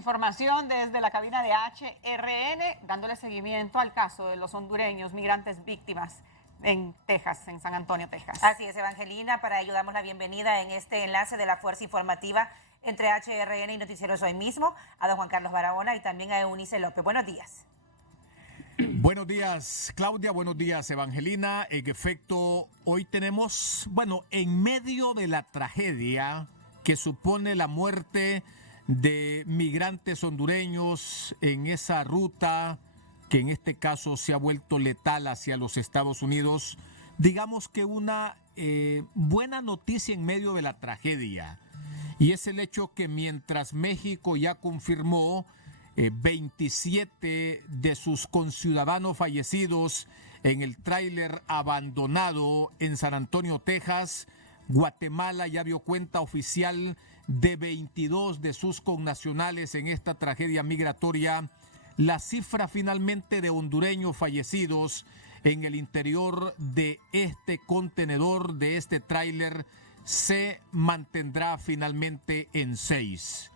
información desde la cabina de HRN, dándole seguimiento al caso de los hondureños migrantes víctimas en Texas, en San Antonio, Texas. Así es, Evangelina, para ello damos la bienvenida en este enlace de la Fuerza Informativa entre HRN y Noticieros Hoy Mismo a don Juan Carlos Barahona y también a Eunice López. Buenos días. Buenos días, Claudia. Buenos días, Evangelina. En efecto, hoy tenemos, en medio de la tragedia que supone la muerte de migrantes hondureños en esa ruta que en este caso se ha vuelto letal hacia los Estados Unidos, digamos que una buena noticia en medio de la tragedia. Y es el hecho que mientras México ya confirmó 27 de sus conciudadanos fallecidos en el tráiler abandonado en San Antonio, Texas, Guatemala ya dio cuenta oficial de 22 de sus connacionales en esta tragedia migratoria. La cifra finalmente de hondureños fallecidos en el interior de este contenedor, de este tráiler, se mantendrá finalmente en 6.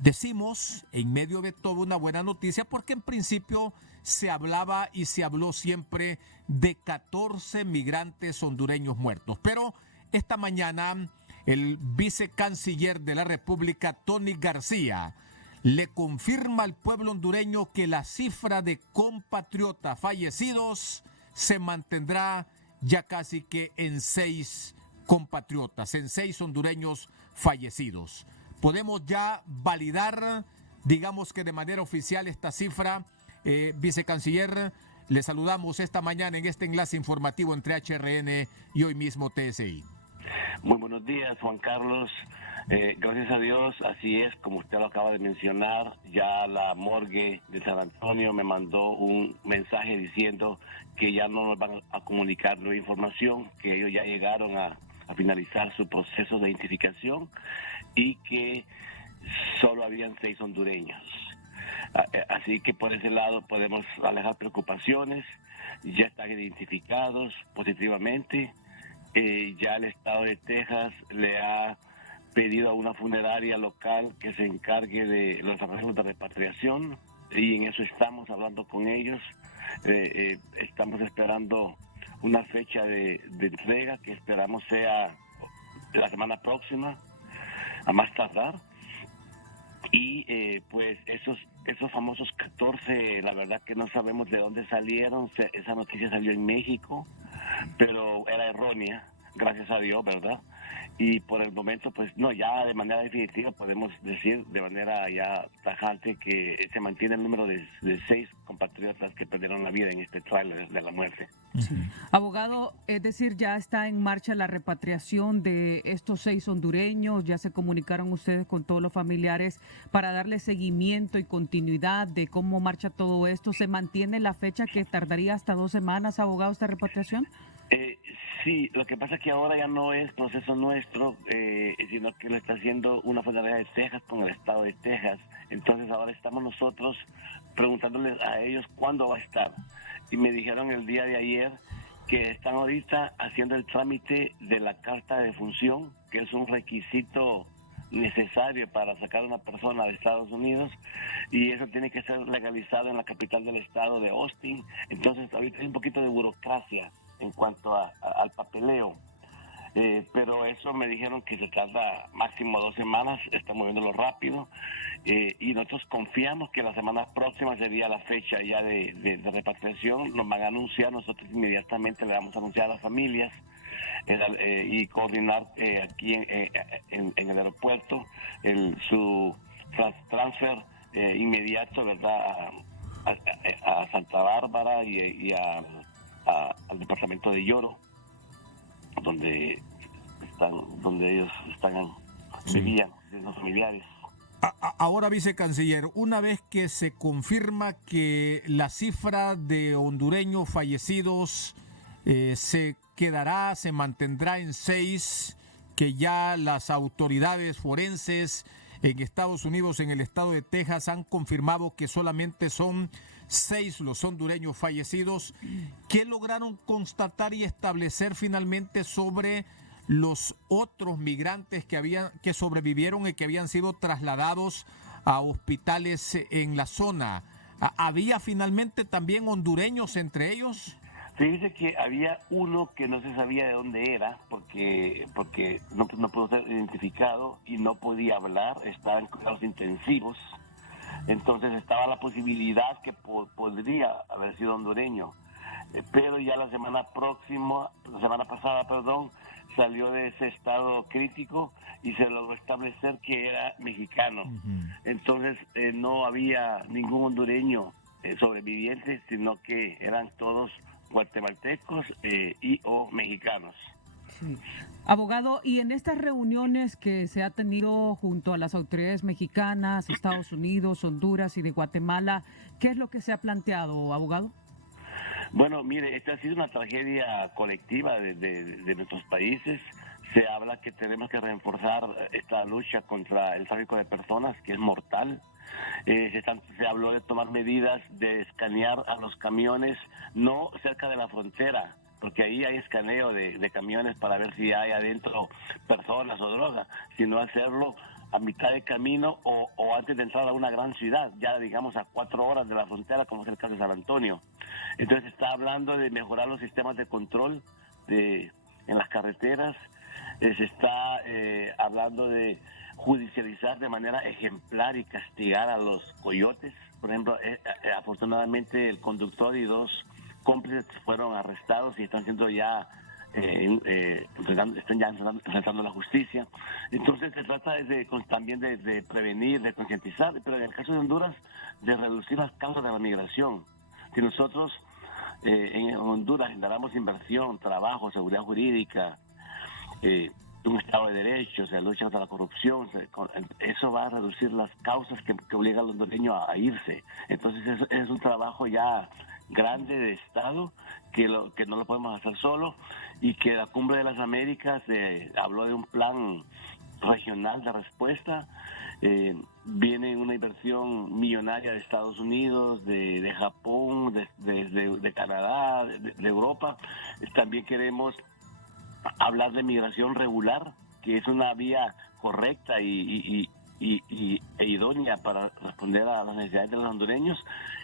Decimos, en medio de todo, una buena noticia porque en principio se hablaba y se habló siempre de 14 migrantes hondureños muertos. Pero esta mañana el vicecanciller de la República, Tony García, le confirma al pueblo hondureño que la cifra de compatriotas fallecidos se mantendrá ya casi que en 6 compatriotas, en 6 hondureños fallecidos. Podemos ya validar, digamos que de manera oficial, esta cifra. Vicecanciller, le saludamos esta mañana en este enlace informativo entre HRN y Hoy Mismo TSI. Muy buenos días, Juan Carlos. Gracias a Dios, así es, como usted lo acaba de mencionar, ya la morgue de San Antonio me mandó un mensaje diciendo que ya no nos van a comunicar nueva información, que ellos ya llegaron a finalizar su proceso de identificación y que solo habían 6 hondureños. Así que por ese lado podemos alejar preocupaciones, ya están identificados positivamente. Ya el estado de Texas le ha pedido a una funeraria local que se encargue de los arreglos de repatriación y en eso estamos hablando con ellos. Estamos esperando una fecha de entrega que esperamos sea la semana próxima, a más tardar. Y pues esos famosos 14, la verdad que no sabemos de dónde salieron. Esa noticia salió en México, pero era errónea, gracias a Dios, ¿verdad? Y por el momento, pues no, ya de manera definitiva podemos decir de manera ya tajante que se mantiene el número de 6 compatriotas que perdieron la vida en este tráiler de la muerte. Sí. Abogado, es decir, ya está en marcha la repatriación de estos 6 hondureños, ya se comunicaron ustedes con todos los familiares para darle seguimiento y continuidad de cómo marcha todo esto. ¿Se mantiene la fecha que tardaría hasta 2 semanas, abogado, esta repatriación? Sí, lo que pasa es que ahora ya no es proceso nuestro, sino que lo está haciendo una funeraria de Texas con el estado de Texas. Entonces ahora estamos nosotros preguntándoles a ellos cuándo va a estar. Y me dijeron el día de ayer que están ahorita haciendo el trámite de la carta de defunción, que es un requisito necesario para sacar a una persona de Estados Unidos, y eso tiene que ser legalizado en la capital del estado de Austin. Entonces ahorita hay un poquito de burocracia en cuanto al papeleo, pero eso me dijeron que se tarda máximo 2 semanas, está moviéndolo rápido, y nosotros confiamos que la semana próxima sería la fecha ya de repatriación. Nos van a anunciar, nosotros inmediatamente le vamos a anunciar a las familias y coordinar aquí en el aeropuerto su transfer inmediato, a Santa Bárbara y al departamento de Lloro, donde ellos vivían, los familiares. Ahora, vicecanciller, una vez que se confirma que la cifra de hondureños fallecidos se mantendrá en 6, que ya las autoridades forenses en Estados Unidos, en el estado de Texas, han confirmado que solamente son 6 los hondureños fallecidos. ¿Qué lograron constatar y establecer finalmente sobre los otros migrantes que sobrevivieron y que habían sido trasladados a hospitales en la zona. ¿Había finalmente también hondureños entre ellos? Se dice que había uno que no se sabía de dónde era porque no pudo ser identificado y no podía hablar, estaba en cuidados intensivos. Entonces estaba la posibilidad que podría haber sido hondureño. Pero ya la semana pasada, salió de ese estado crítico y se logró establecer que era mexicano. Entonces no había ningún hondureño sobreviviente, sino que eran todos guatemaltecos o mexicanos. Sí. Abogado, y en estas reuniones que se ha tenido junto a las autoridades mexicanas, Estados Unidos, Honduras y de Guatemala, ¿qué es lo que se ha planteado, abogado? Bueno, mire, esta ha sido una tragedia colectiva de nuestros países. Se habla que tenemos que reforzar esta lucha contra el tráfico de personas, que es mortal. Se habló de tomar medidas de escanear a los camiones, no cerca de la frontera, porque ahí hay escaneo de camiones para ver si hay adentro personas o droga, sino hacerlo a mitad de camino o antes de entrar a una gran ciudad, ya digamos a 4 horas de la frontera, como es el caso de San Antonio. Entonces se está hablando de mejorar los sistemas de control en las carreteras, se está hablando de judicializar de manera ejemplar y castigar a los coyotes. Por ejemplo, afortunadamente el conductor y 2 cómplices fueron arrestados y están siendo ya están ya enfrentando la justicia. Entonces se trata también de prevenir, de concientizar, pero en el caso de Honduras, de reducir las causas de la migración. Si nosotros en Honduras generamos inversión, trabajo, seguridad jurídica, un Estado de Derecho, lucha contra la corrupción, eso va a reducir las causas que obligan al hondureño a irse. Entonces eso es un trabajo ya grande de Estado que no lo podemos hacer solo, y que la Cumbre de las Américas habló de un plan regional de respuesta. Viene una inversión millonaria de Estados Unidos, de Japón, de Canadá, de Europa. También queremos hablar de migración regular, que es una vía correcta e idónea para responder a las necesidades de los hondureños,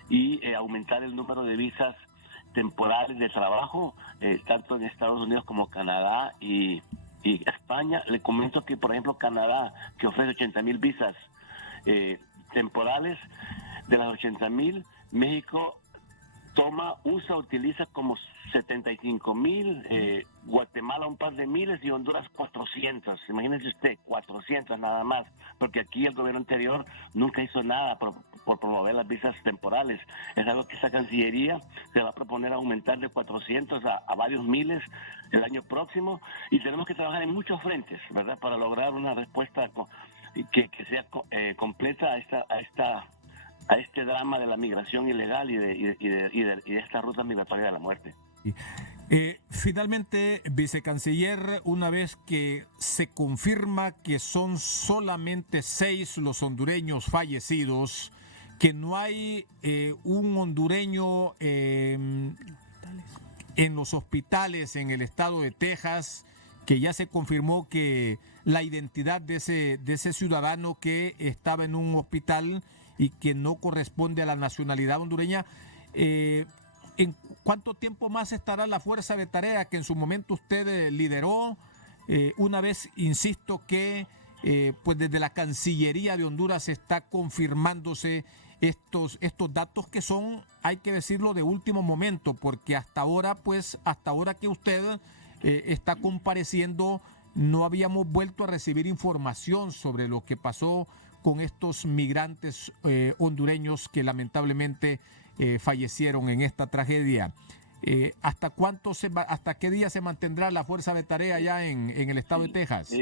y aumentar el número de visas temporales de trabajo, tanto en Estados Unidos como Canadá y España. Le comento que, por ejemplo, Canadá, que ofrece 80,000 visas temporales, de las 80,000, México utiliza como 75,000, Guatemala un par de miles y Honduras 400. Imagínense usted, 400 nada más, porque aquí el gobierno anterior nunca hizo nada por promover las visas temporales. Es algo que esa Cancillería se va a proponer aumentar de 400 a varios miles el año próximo, y tenemos que trabajar en muchos frentes, ¿verdad?, para lograr una respuesta que sea completa a este drama de la migración ilegal y de esta ruta migratoria de la muerte. Finalmente, vicecanciller, una vez que se confirma que son solamente 6 los hondureños fallecidos, que no hay un hondureño en los hospitales en el estado de Texas, que ya se confirmó que la identidad de ese ciudadano que estaba en un hospital y que no corresponde a la nacionalidad hondureña, ¿en cuánto tiempo más estará la fuerza de tarea que en su momento usted lideró? Una vez, insisto, que pues desde la Cancillería de Honduras está confirmándose estos datos que son, hay que decirlo, de último momento, porque hasta ahora que usted está compareciendo, no habíamos vuelto a recibir información sobre lo que pasó con estos migrantes hondureños que lamentablemente fallecieron en esta tragedia. ¿Hasta qué día se mantendrá la fuerza de tarea ya en el estado de Texas?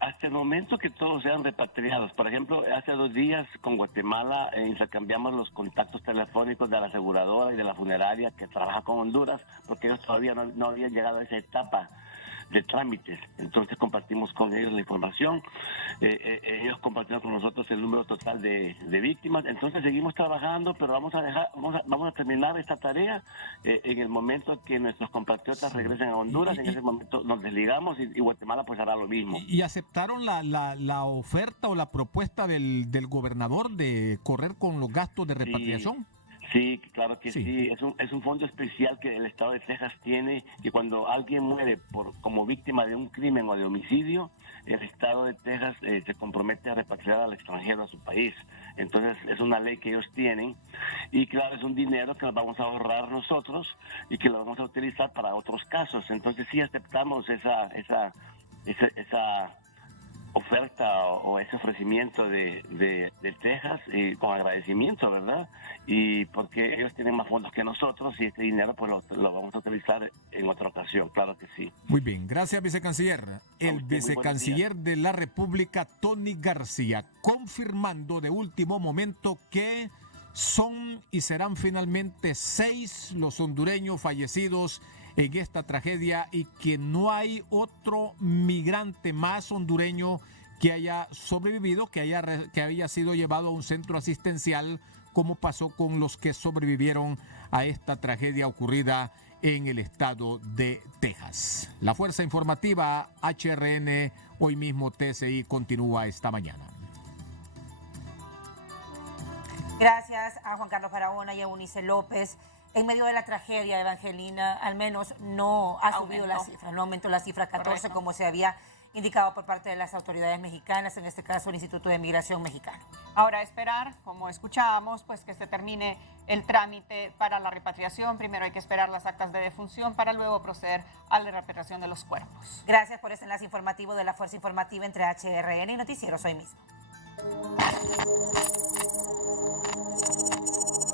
Hasta el momento que todos sean repatriados. Por ejemplo, hace 2 días con Guatemala intercambiamos los contactos telefónicos de la aseguradora y de la funeraria que trabaja con Honduras, porque ellos todavía no habían llegado a esa etapa de trámites. Entonces compartimos con ellos la información, ellos compartieron con nosotros el número total de víctimas. Entonces seguimos trabajando, pero vamos a terminar esta tarea en el momento que nuestros compatriotas regresen a Honduras. En ese momento nos desligamos y Guatemala pues hará lo mismo. ¿Y aceptaron la oferta o la propuesta del gobernador de correr con los gastos de repatriación? Sí, claro que sí. Es un fondo especial que el estado de Texas tiene, que cuando alguien muere como víctima de un crimen o de homicidio, el estado de Texas se compromete a repatriar al extranjero a su país. Entonces es una ley que ellos tienen y claro, es un dinero que nos vamos a ahorrar nosotros y que lo vamos a utilizar para otros casos. Entonces sí aceptamos esa oferta o ese ofrecimiento de Texas y con agradecimiento, ¿verdad? Y porque ellos tienen más fondos que nosotros y este dinero pues lo vamos a utilizar en otra ocasión, claro que sí. Muy bien, gracias vicecanciller. El usted, vicecanciller de la República, Tony García, confirmando de último momento que son y serán finalmente 6 los hondureños fallecidos en esta tragedia y que no hay otro migrante más hondureño que haya sobrevivido, que haya sido llevado a un centro asistencial, como pasó con los que sobrevivieron a esta tragedia ocurrida en el estado de Texas. La Fuerza Informativa HRN, hoy mismo TSI, continúa esta mañana. Gracias a Juan Carlos Barahona y a Eunice López. En medio de la tragedia, Evangelina, al menos no ha subido la cifra, no aumentó la cifra 14 Correcto. como se había indicado por parte de las autoridades mexicanas, en este caso el Instituto de Migración mexicano. Ahora esperar, como escuchábamos, pues que se termine el trámite para la repatriación. Primero hay que esperar las actas de defunción para luego proceder a la repatriación de los cuerpos. Gracias por este enlace informativo de la Fuerza Informativa entre HRN y Noticieros Hoy Mismo.